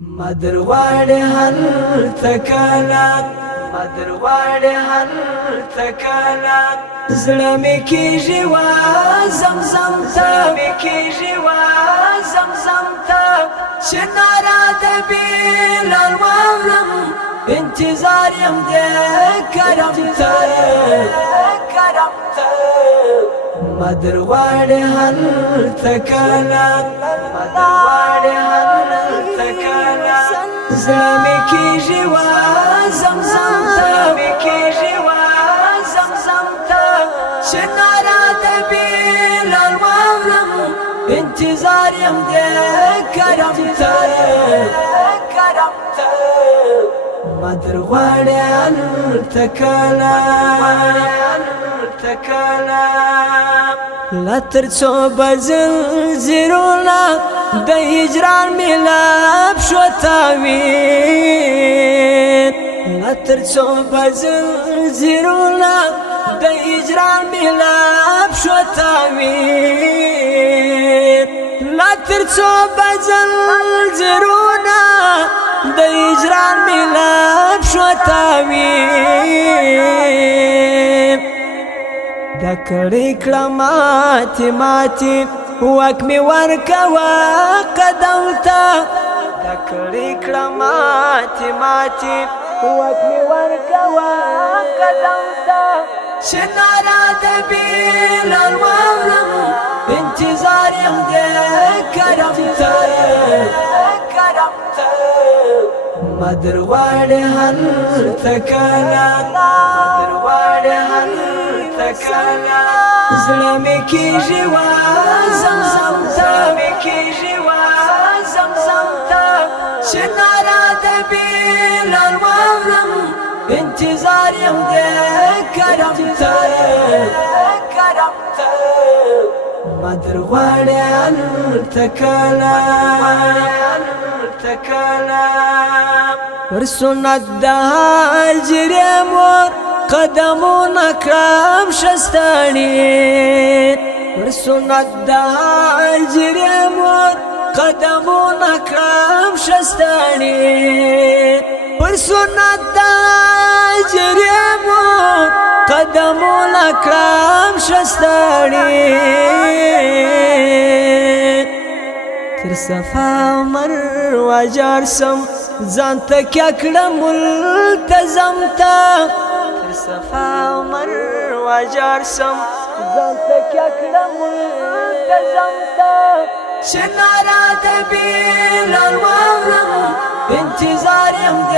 مدرواړې هلته کله مدرواړې هلته کله زړه مې کېږي وا زمزم ته مې کېږي وا زمزم ته چې ناره د بلال واورم انتظار یم د کرم ته کرم ته مدرواړې هلته کله مدرواړې هلته کله زړه مې کېږي وا زمزم ته مې کېږي وا زمزم ته چې ناره د بلال واورم انتظار یم د کرم ته کرم ته مدرواړې هلته کله لا تر څو بزنځیرونه د هجران ملاب شو تاوید لا تر څو بزنځیرونه د هجران ملاب شو تاوید لا تر څو بزنځیرونه د هجران ملاب شو تاوید دا کړي کړه ماتې ماتې واک مې ورکوه قدم ته دا کړي کړه ماتې ماتې واک مې ورکوه قدم ته چې ناره د بلال واورم انتظار یم د کرم ته کرم ته مدرواړې هلته کله مدرواړې هلته کله زړه مې کېږي وا زمزم ته مې کېږي وا زمزم ته چې ناره د بلال واورم انتظار یم د کرم ته کرم ته مدرواړې هلته کله پر سنت د هاجرې مور قدمونه کړم شستاړي پر سنت د هاجرې مور قدمونه کړم شستاړي پر سنت د هاجرې مور قدمونه کړم شستاړي تر صفا مروه جار سم ځان ته کیا کړم ملتزم ته تر صفا مروه جار سم ځان ته کیا کړم ملتزم ته چې ناره د بلال واورم انتظار یم د